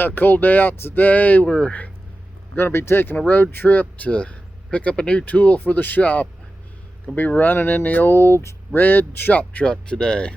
A cold day out today. We're going to be taking a road trip to pick up a new tool for the shop. Gonna be running in the old red shop truck today.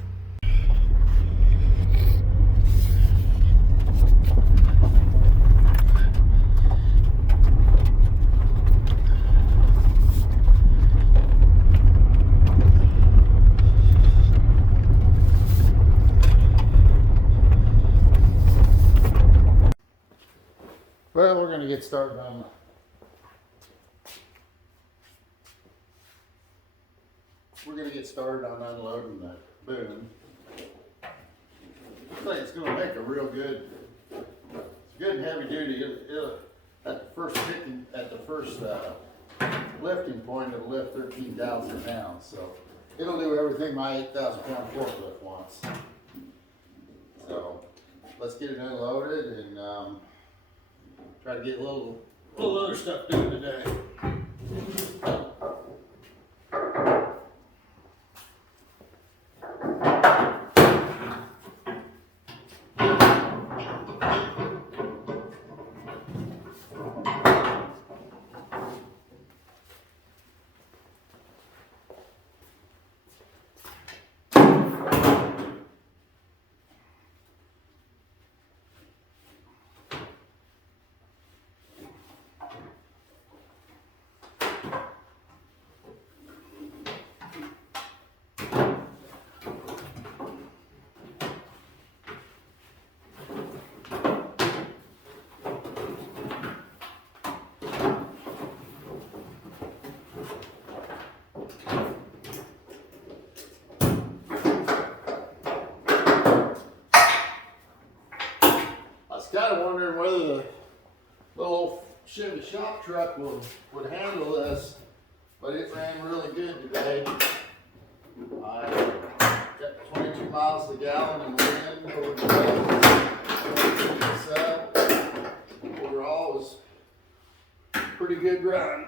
Well, we're going to get started on unloading the boom. Looks like it's going to make a real good, it's good and heavy duty. At the first lifting point, it'll lift 13,000 pounds. So it'll do everything my 8,000 pound forklift wants. So let's get it unloaded and try to get a little other stuff done today. I was kind of wondering whether the little Chevy shop truck would handle this, but it ran really good today. I got 22 miles a gallon in wind over the day. Overall, it was a pretty good run.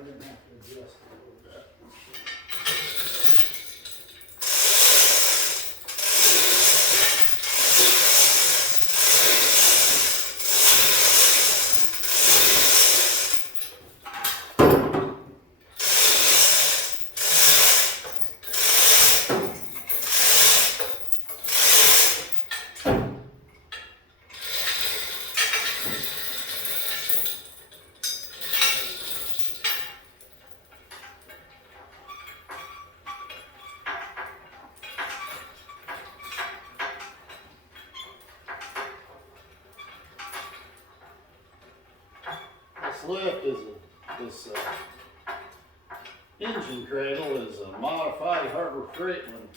we're gonna have to adjust it a little bit. This lift is this engine cradle is a modified Harbor Freight one.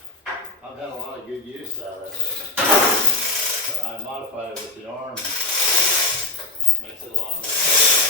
I've had a lot of good use out of it. But I modified it with the arm. Makes it a lot more stable.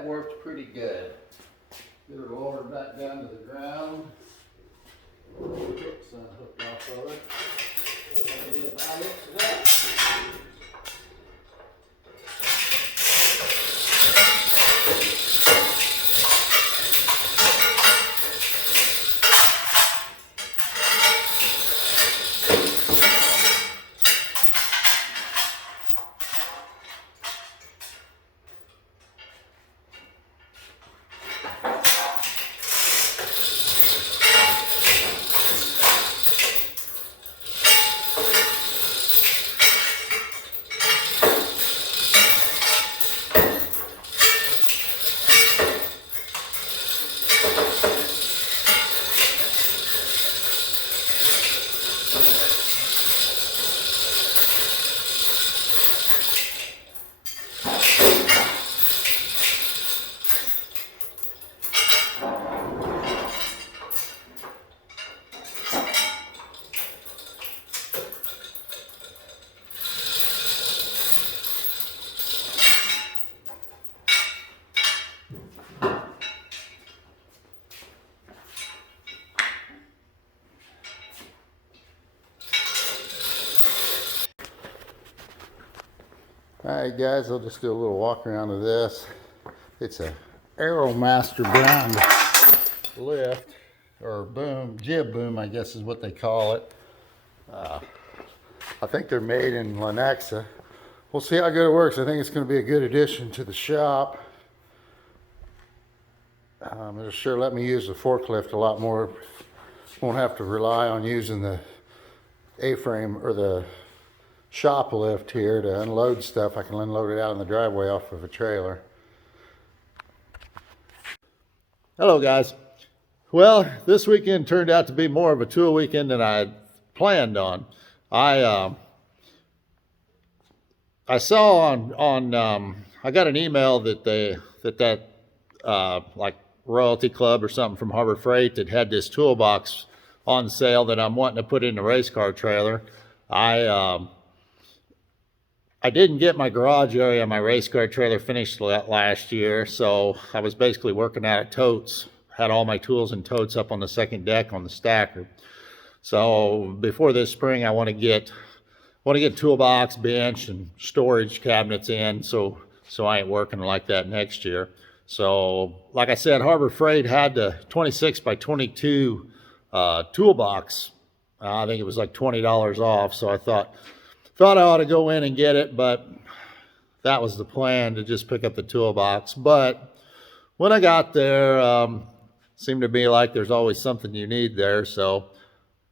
that worked pretty good. Get her lowered back down to the ground. Hooks unhooked off of it. That'll be about it for that. Alright guys, I'll just do a little walk around of this. It's a Aeromaster brand lift, or boom, jib boom I guess is what they call it. I think they're made in Lenexa. We'll see how good it works. I think it's going to be a good addition to the shop. It'll sure let me use the forklift a lot more. Won't have to rely on using the A-frame or the shop lift here to unload stuff. I can unload it out in the driveway off of a trailer. Hello guys. Well, this weekend turned out to be more of a tool weekend than I had planned on. I saw on I got an email that like Royalty Club or something from Harbor Freight that had this toolbox on sale that I'm wanting to put in a race car trailer. I didn't get my garage area, my race car trailer finished last year, so I was basically working out of totes. Had all my tools and totes up on the second deck on the stacker. So before this spring, I want to get toolbox, bench, and storage cabinets in, so I ain't working like that next year. So like I said, Harbor Freight had the 26 by 22 toolbox. I think it was like $20 off, so I thought I ought to go in and get it, but that was the plan, to just pick up the toolbox. But when I got there, seemed to be like there's always something you need there, so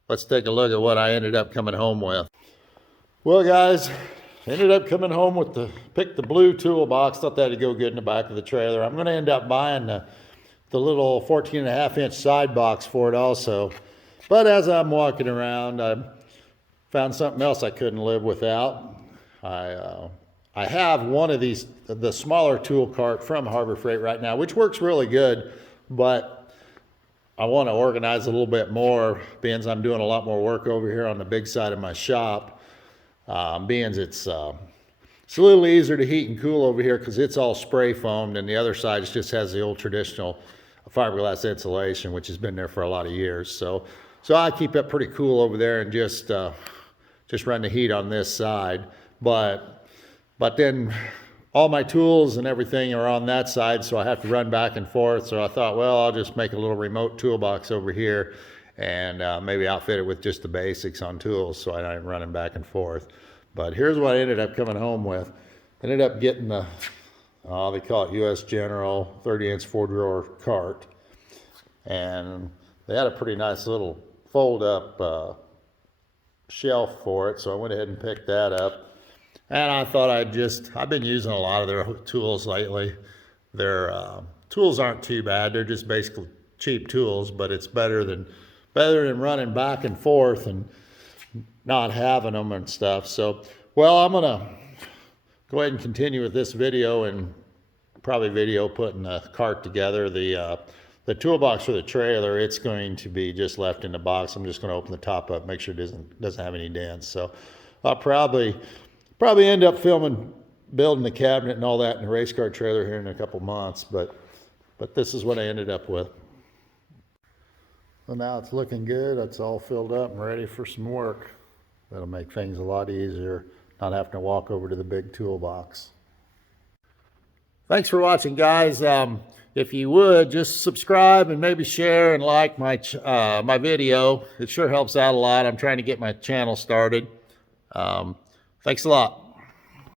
let's take a look at what I ended up coming home with. Well guys, ended up coming home with picked the blue toolbox. Thought that'd go good in the back of the trailer. I'm gonna end up buying the little 14.5-inch side box for it also. But as I'm walking around, I found something else I couldn't live without. I have one of these, the smaller tool cart from Harbor Freight right now, which works really good, but I want to organize a little bit more, being I'm doing a lot more work over here on the big side of my shop. Being it's a little easier to heat and cool over here because it's all spray foamed, and the other side just has the old traditional fiberglass insulation, which has been there for a lot of years. So I keep it pretty cool over there and just run the heat on this side. But then all my tools and everything are on that side, so I have to run back and forth. So I thought, well, I'll just make a little remote toolbox over here and maybe outfit it with just the basics on tools so I ain't running back and forth. But here's what I ended up coming home with. Ended up getting the, they call it US General 30-inch 4-drawer cart. And they had a pretty nice little fold-up shelf for it, so I went ahead and picked that up. And I thought I've been using a lot of their tools lately. Their tools aren't too bad. They're just basically cheap tools, but it's better than running back and forth and not having them and stuff. So, well, I'm gonna go ahead and continue with this video and probably video putting the cart together. The toolbox for the trailer, it's going to be just left in the box. I'm just going to open the top up, make sure it doesn't have any dents. So I'll probably end up filming building the cabinet and all that in the race car trailer here in a couple months, but this is what I ended up with. So now it's looking good. It's all filled up and ready for some work. That'll make things a lot easier, not having to walk over to the big toolbox. Thanks for watching, guys. If you would, just subscribe and maybe share and like my video. It sure helps out a lot. I'm trying to get my channel started. Thanks a lot.